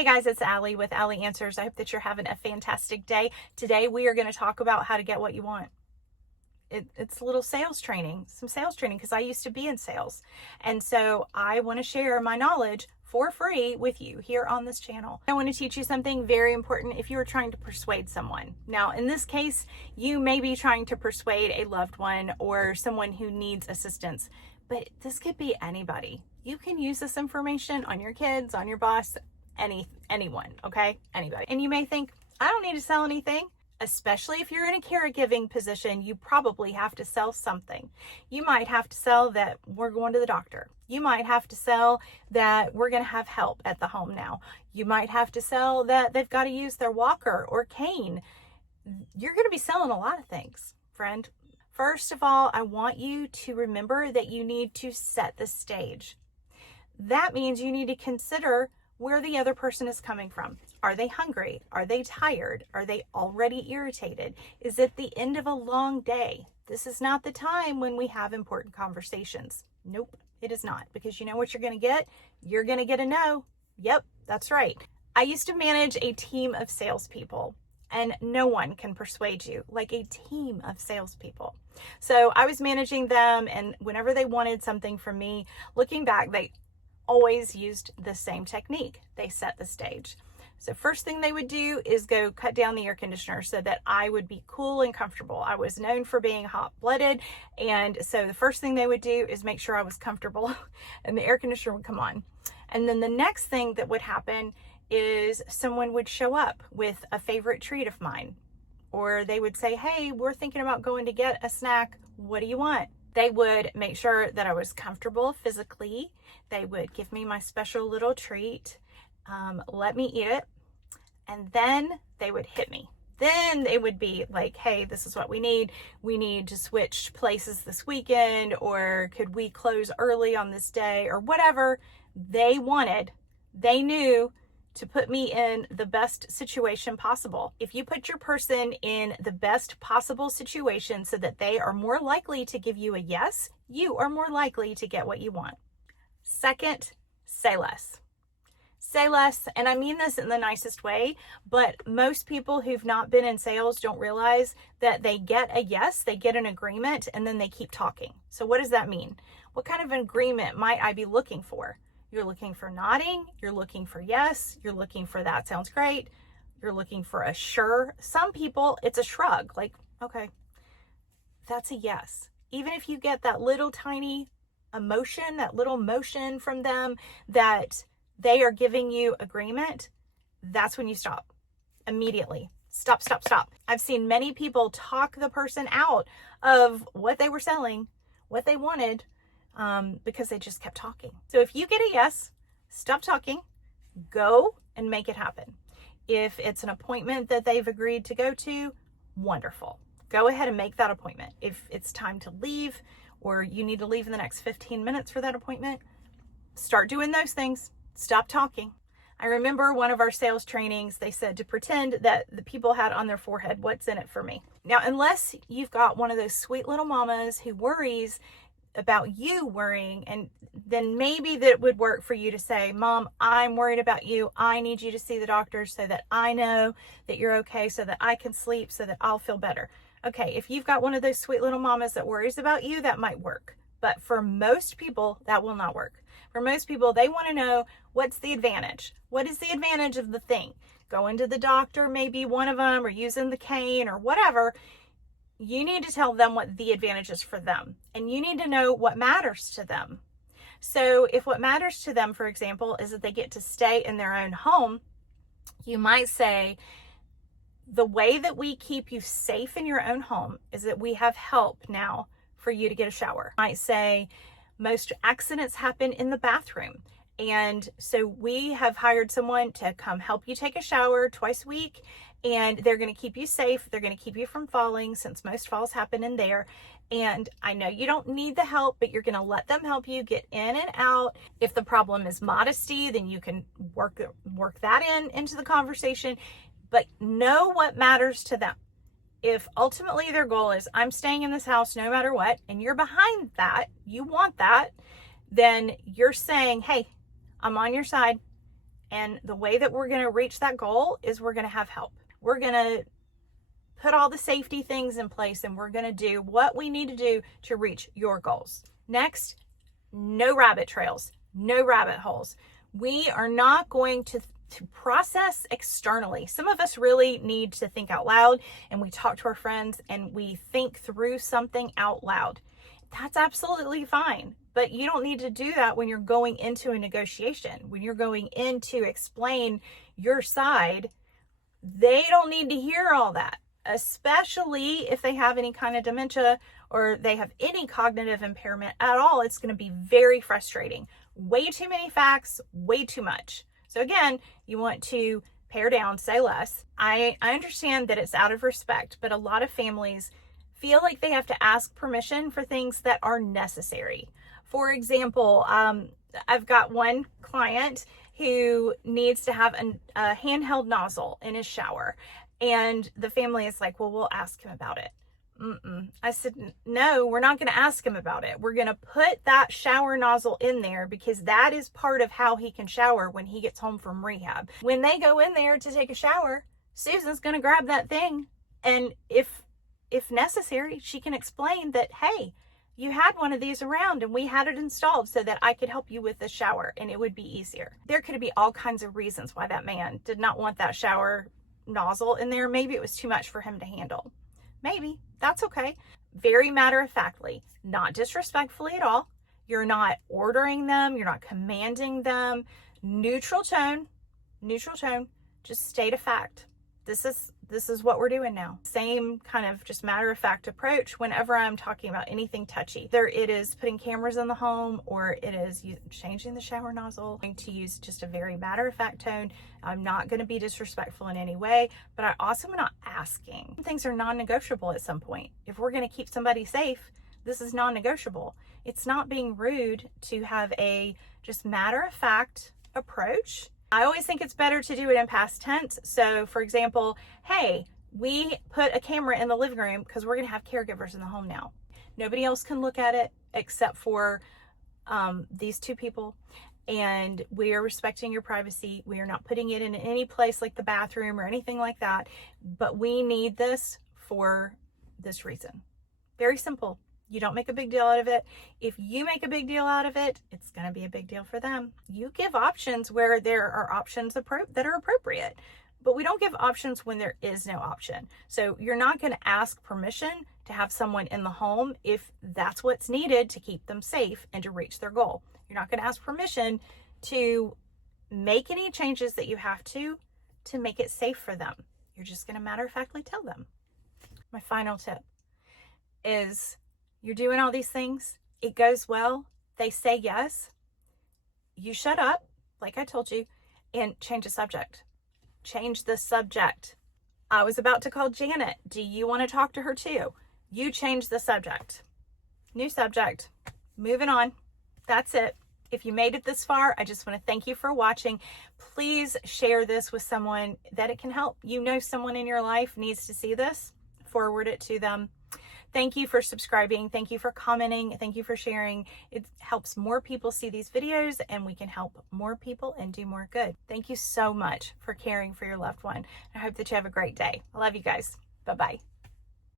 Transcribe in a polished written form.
Hey guys, it's Allie with Allie Answers. I hope that you're having a fantastic day. Today we are going to talk about how to get what you want. It's a little sales training, some sales training, because I used to be in sales. And so I want to share my knowledge for free with you here on this channel. I want to teach you something very important if you are trying to persuade someone. Now, in this case, you may be trying to persuade a loved one or someone who needs assistance, but this could be anybody. You can use this information on your kids, on your boss, anyone, okay? Anybody. And you may think, I don't need to sell anything. Especially if you're in a caregiving position, you probably have to sell something. You might have to sell that we're going to the doctor. You might have to sell that we're going to have help at the home now. You might have to sell that they've got to use their walker or cane. You're going to be selling a lot of things, friend. First of all, I want you to remember that you need to set the stage. That means you need to consider where the other person is coming from. Are they hungry? Are they tired? Are they already irritated? Is it the end of a long day? This is not the time when we have important conversations. Nope, it is not. Because you know what you're going to get? You're going to get a no. Yep, that's right. I used to manage a team of salespeople, and no one can persuade you like a team of salespeople. So I was managing them, and whenever they wanted something from me, looking back, they always used the same technique. They set the stage. So first thing they would do is go cut down the air conditioner so that I would be cool and comfortable. I was known for being hot-blooded, and so the first thing they would do is make sure I was comfortable and the air conditioner would come on. And then the next thing that would happen is someone would show up with a favorite treat of mine, or they would say, hey, we're thinking about going to get a snack. What do you want? They would make sure that I was comfortable physically. They would give me my special little treat, let me eat it, and then they would hit me. Then they would be like, hey, this is what we need. We need to switch places this weekend, or could we close early on this day, or whatever they wanted. They knew to put me in the best situation possible. If you put your person in the best possible situation so that they are more likely to give you a yes, you are more likely to get what you want. Second, say less. Say less, and I mean this in the nicest way, but most people who've not been in sales don't realize that they get a yes, they get an agreement, and then they keep talking. So what does that mean? What kind of an agreement might I be looking for? You're looking for nodding, you're looking for yes, you're looking for that sounds great, you're looking for a sure. Some people, it's a shrug, like, okay, that's a yes. Even if you get that little tiny emotion, that little motion from them that they are giving you agreement, that's when you stop immediately. Stop, stop, stop. I've seen many people talk the person out of what they were selling, what they wanted, because they just kept talking. So if you get a yes, stop talking, go and make it happen. If it's an appointment that they've agreed to go to, wonderful. Go ahead and make that appointment. If it's time to leave, or you need to leave in the next 15 minutes for that appointment, start doing those things. Stop talking. I remember one of our sales trainings, they said to pretend that the people had on their forehead, what's in it for me? Now, unless you've got one of those sweet little mamas who worries about you worrying, and then maybe that would work for you to say, Mom, I'm worried about you. I need you to see the doctor so that I know that you're okay, so that I can sleep, so that I'll feel better. Okay, if you've got one of those sweet little mamas that worries about you, that might work. But for most people, that will not work. For most people, they want to know, what's the advantage? What is the advantage of the thing? Going to the doctor, maybe one of them, or using the cane or whatever. You need to tell them what the advantage is for them. And you need to know what matters to them. So if what matters to them, for example, is that they get to stay in their own home, you might say, the way that we keep you safe in your own home is that we have help now for you to get a shower. I might say, most accidents happen in the bathroom. And so we have hired someone to come help you take a shower twice a week, and they're going to keep you safe. They're going to keep you from falling, since most falls happen in there. And I know you don't need the help, but you're going to let them help you get in and out. If the problem is modesty, then you can work that into the conversation, but know what matters to them. If ultimately their goal is, I'm staying in this house no matter what, and you're behind that, you want that, then you're saying, hey, I'm on your side, And the way that we're going to reach that goal is we're going to have help. We're going to put all the safety things in place, and we're going to do what we need to do to reach your goals. Next, no rabbit trails, no rabbit holes. We are not going to process externally. Some of us really need to think out loud, and we talk to our friends and we think through something out loud. That's absolutely fine. But you don't need to do that when you're going into a negotiation. When you're going in to explain your side, they don't need to hear all that, especially if they have any kind of dementia or they have any cognitive impairment at all. It's going to be very frustrating. Way too many facts, way too much. So again, you want to pare down, say less. I understand that it's out of respect, but a lot of families feel like they have to ask permission for things that are necessary. For example, I've got one client who needs to have a handheld nozzle in his shower. And the family is like, well, we'll ask him about it. I said, no, we're not going to ask him about it. We're going to put that shower nozzle in there because that is part of how he can shower when he gets home from rehab. When they go in there to take a shower, Susan's going to grab that thing. And if necessary, she can explain that, hey, you had one of these around and we had it installed so that I could help you with the shower and it would be easier. There could be all kinds of reasons why that man did not want that shower nozzle in there. Maybe it was too much for him to handle. Maybe. That's okay. Very matter-of-factly, not disrespectfully at all. You're not ordering them. You're not commanding them. Neutral tone, just state a fact. This is what we're doing now. Same kind of just matter-of-fact approach whenever I'm talking about anything touchy. Either it is putting cameras in the home or it is changing the shower nozzle. I'm going to use just a very matter-of-fact tone. I'm not going to be disrespectful in any way, but I also am not asking. Things are non-negotiable at some point. If we're going to keep somebody safe, this is non-negotiable. It's not being rude to have a just matter-of-fact approach. I always think it's better to do it in past tense. So for example, hey, we put a camera in the living room because we're going to have caregivers in the home now. Nobody else can look at it except for these two people. And we are respecting your privacy. We are not putting it in any place like the bathroom or anything like that. But we need this for this reason. Very simple. You don't make a big deal out of it. If you make a big deal out of it, it's going to be a big deal for them. You give options where there are options that are appropriate, but we don't give options when there is no option. So you're not going to ask permission to have someone in the home if that's what's needed to keep them safe and to reach their goal. You're not going to ask permission to make any changes that you have to make it safe for them. You're just going to matter-of-factly tell them. My final tip is, you're doing all these things, it goes well, they say yes, you shut up, like I told you, and change the subject. Change the subject. I was about to call Janet. Do you want to talk to her too? You change the subject. New subject. Moving on. That's it. If you made it this far, I just want to thank you for watching. Please share this with someone that it can help. You know someone in your life needs to see this. Forward it to them. Thank you for subscribing. Thank you for commenting. Thank you for sharing. It helps more people see these videos and we can help more people and do more good. Thank you so much for caring for your loved one. I hope that you have a great day. I love you guys. Bye-bye.